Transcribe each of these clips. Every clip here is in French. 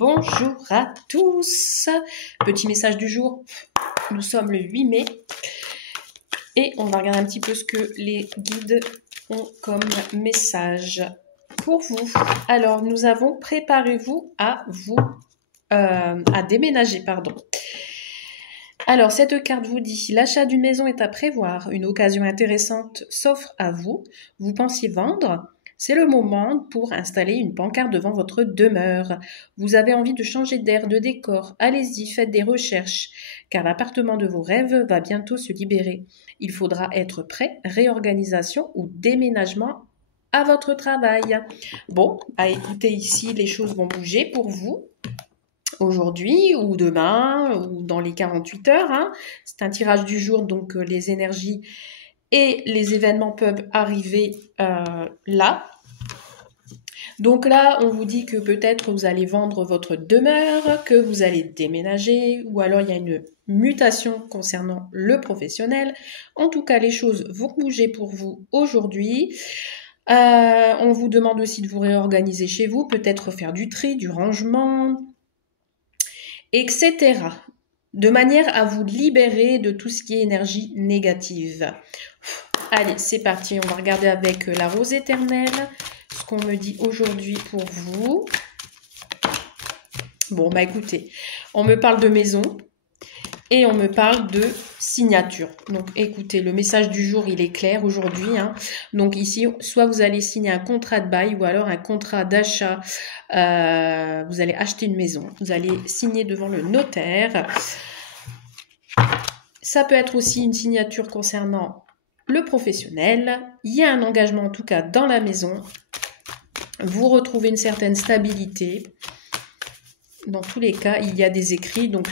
Bonjour à tous, petit message du jour, nous sommes le 8 mai et on va regarder un petit peu ce que les guides ont comme message pour vous. Alors nous avons préparez-vous à déménager, pardon. Alors cette carte vous dit l'achat d'une maison est à prévoir, une occasion intéressante s'offre à vous, vous pensiez vendre? C'est le moment pour installer une pancarte devant votre demeure. Vous avez envie de changer d'air, de décor. Allez-y, faites des recherches, car l'appartement de vos rêves va bientôt se libérer. Il faudra être prêt, réorganisation ou déménagement à votre travail. Bon, à écouter ici, les choses vont bouger pour vous. Aujourd'hui ou demain ou dans les 48 heures. Hein. C'est un tirage du jour, donc les énergies et les événements peuvent arriver là. Donc là, on vous dit que peut-être vous allez vendre votre demeure, que vous allez déménager, ou alors il y a une mutation concernant le professionnel. En tout cas, les choses vont bouger pour vous aujourd'hui. On vous demande aussi de vous réorganiser chez vous, peut-être faire du tri, du rangement, etc. De manière à vous libérer de tout ce qui est énergie négative. Allez, c'est parti, on va regarder avec la rose éternelle ce qu'on me dit aujourd'hui pour vous. Bon, bah écoutez, on me parle de maison et on me parle de signature. Donc écoutez, le message du jour, il est clair aujourd'hui. Hein. Donc ici, soit vous allez signer un contrat de bail ou alors un contrat d'achat. Vous allez acheter une maison, vous allez signer devant le notaire. Ça peut être aussi une signature concernant le professionnel. Il y a un engagement en tout cas dans la maison. Vous retrouvez une certaine stabilité. Dans tous les cas, il y a des écrits, donc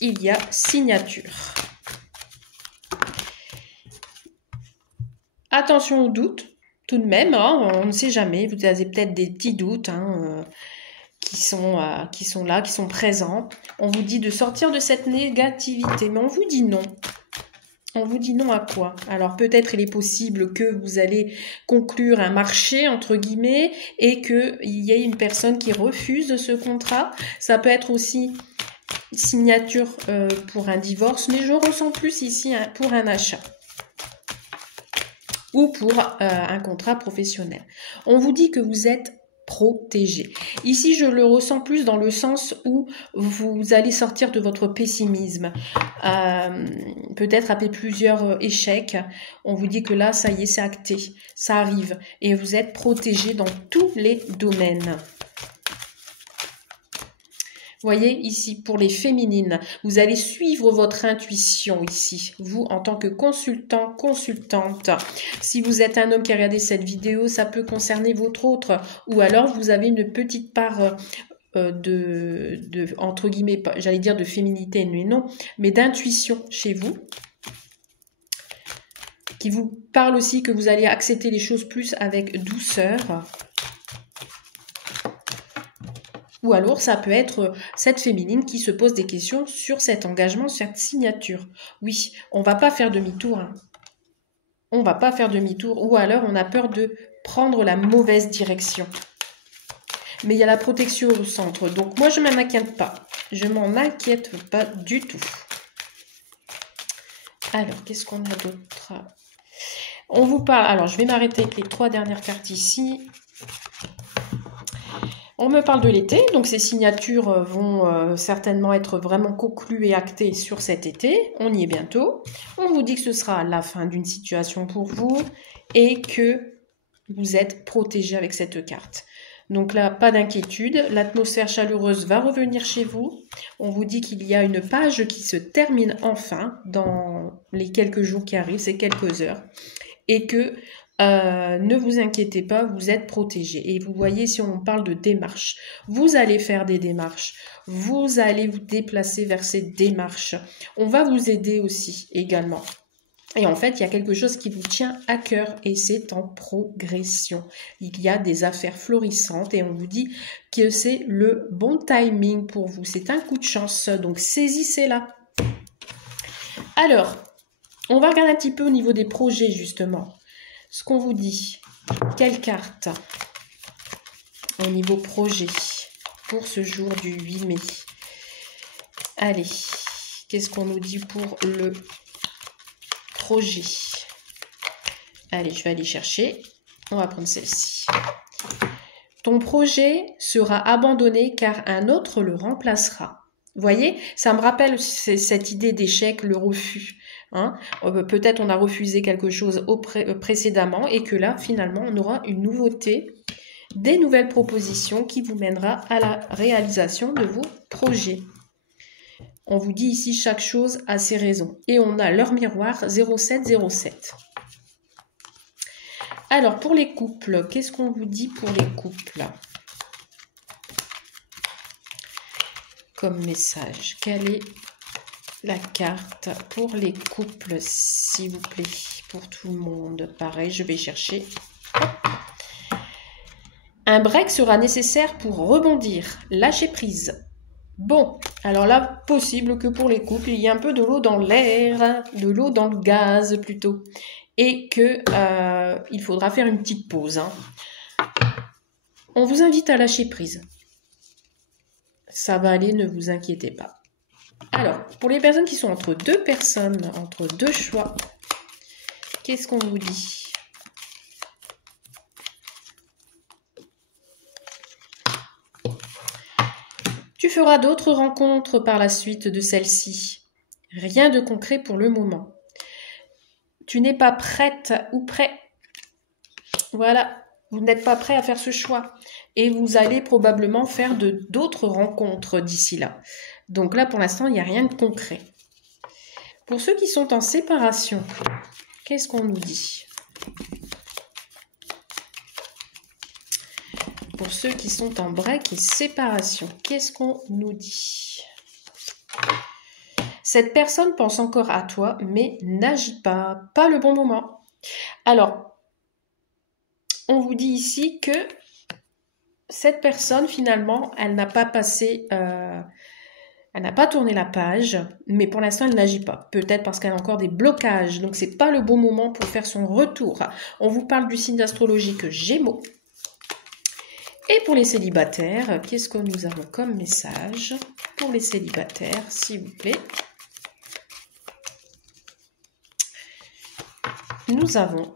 il y a signature. Attention aux doutes, tout de même, hein, on ne sait jamais, vous avez peut-être des petits doutes qui sont là, qui sont présents. On vous dit de sortir de cette négativité, mais on vous dit non. On vous dit non à quoi? Alors peut-être il est possible que vous allez conclure un marché, entre guillemets, et qu'il y ait une personne qui refuse ce contrat. Ça peut être aussi signature pour un divorce, mais je ressens plus ici pour un achat ou pour un contrat professionnel. On vous dit que vous êtes protégé. Ici, je le ressens plus dans le sens où vous allez sortir de votre pessimisme. Peut-être après plusieurs échecs, on vous dit que là, ça y est, c'est acté, ça arrive. Et vous êtes protégé dans tous les domaines. Voyez ici, pour les féminines, vous allez suivre votre intuition ici, vous en tant que consultant, consultante. Si vous êtes un homme qui a regardé cette vidéo, ça peut concerner votre autre, ou alors vous avez une petite part entre guillemets, j'allais dire de féminité, mais non, mais d'intuition chez vous, qui vous parle aussi que vous allez accepter les choses plus avec douceur. Ou alors, ça peut être cette féminine qui se pose des questions sur cet engagement, sur cette signature. Oui, on ne va pas faire demi-tour. Hein. On ne va pas faire demi-tour. Ou alors, on a peur de prendre la mauvaise direction. Mais il y a la protection au centre. Donc, moi, je ne m'en inquiète pas. Je ne m'en inquiète pas du tout. Alors, qu'est-ce qu'on a d'autre? On vous parle... Alors, je vais m'arrêter avec les 3 dernières cartes ici. On me parle de l'été, donc ces signatures vont certainement être vraiment conclues et actées sur cet été. On y est bientôt. On vous dit que ce sera la fin d'une situation pour vous et que vous êtes protégé avec cette carte. Donc là, pas d'inquiétude. L'atmosphère chaleureuse va revenir chez vous. On vous dit qu'il y a une page qui se termine enfin dans les quelques jours qui arrivent, ces quelques heures. Et que... ne vous inquiétez pas, vous êtes protégé. Et vous voyez, si on parle de démarches, vous allez faire des démarches. Vous allez vous déplacer vers ces démarches. On va vous aider aussi également. Et en fait, il y a quelque chose qui vous tient à cœur et c'est en progression. Il y a des affaires florissantes et on vous dit que c'est le bon timing pour vous. C'est un coup de chance, donc saisissez-la. Alors, on va regarder un petit peu au niveau des projets justement. Ce qu'on vous dit, quelle carte au niveau projet? pour ce jour du 8 mai. Allez, qu'est-ce qu'on nous dit pour le projet? Allez, je vais aller chercher. On va prendre celle-ci. Ton projet sera abandonné car un autre le remplacera. Vous voyez, ça me rappelle cette idée d'échec, le refus. Hein. Peut-être on a refusé quelque chose précédemment et que là, finalement, on aura une nouveauté, des nouvelles propositions qui vous mènera à la réalisation de vos projets. On vous dit ici chaque chose a ses raisons. Et on a l'heure miroir 0707. Alors, pour les couples, qu'est-ce qu'on vous dit pour les couples? Comme message, quelle est la carte pour les couples, s'il vous plaît, pour tout le monde? Pareil, je vais chercher. Un break sera nécessaire pour rebondir, lâcher prise. Bon, alors là, possible que pour les couples, il y ait un peu de l'eau dans l'air, de l'eau dans le gaz plutôt, et que il faudra faire une petite pause. Hein. On vous invite à lâcher prise. Ça va aller, ne vous inquiétez pas. Alors, pour les personnes qui sont entre deux personnes, entre deux choix, qu'est-ce qu'on vous dit? Tu feras d'autres rencontres par la suite de celle-ci. Rien de concret pour le moment. Tu n'es pas prête ou prêt. Voilà, vous n'êtes pas prêt à faire ce choix. Et vous allez probablement faire d'autres rencontres d'ici là. Donc là, pour l'instant, il n'y a rien de concret. Pour ceux qui sont en séparation, qu'est-ce qu'on nous dit? Pour ceux qui sont en break et séparation, qu'est-ce qu'on nous dit? Cette personne pense encore à toi, mais n'agit pas. Pas le bon moment. Alors, on vous dit ici que cette personne, finalement, elle n'a pas passé... elle n'a pas tourné la page, mais pour l'instant, elle n'agit pas. Peut-être parce qu'elle a encore des blocages. Donc, ce n'est pas le bon moment pour faire son retour. On vous parle du signe astrologique Gémeaux. Et pour les célibataires, qu'est-ce que nous avons comme message pour les célibataires, s'il vous plaît? Nous avons,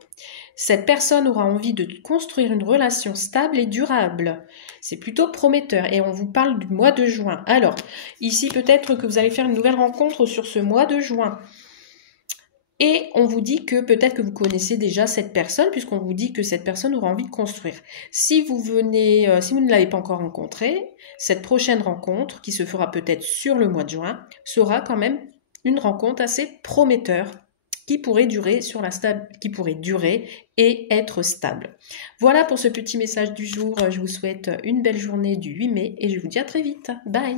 cette personne aura envie de construire une relation stable et durable. C'est plutôt prometteur et on vous parle du mois de juin. Alors, ici peut-être que vous allez faire une nouvelle rencontre sur ce mois de juin. Et on vous dit que peut-être que vous connaissez déjà cette personne, puisqu'on vous dit que cette personne aura envie de construire. Si vous ne l'avez pas encore rencontrée, cette prochaine rencontre, qui se fera peut-être sur le mois de juin, sera quand même une rencontre assez prometteur, qui pourrait durer et être stable. Voilà pour ce petit message du jour. Je vous souhaite une belle journée du 8 mai et je vous dis à très vite. Bye!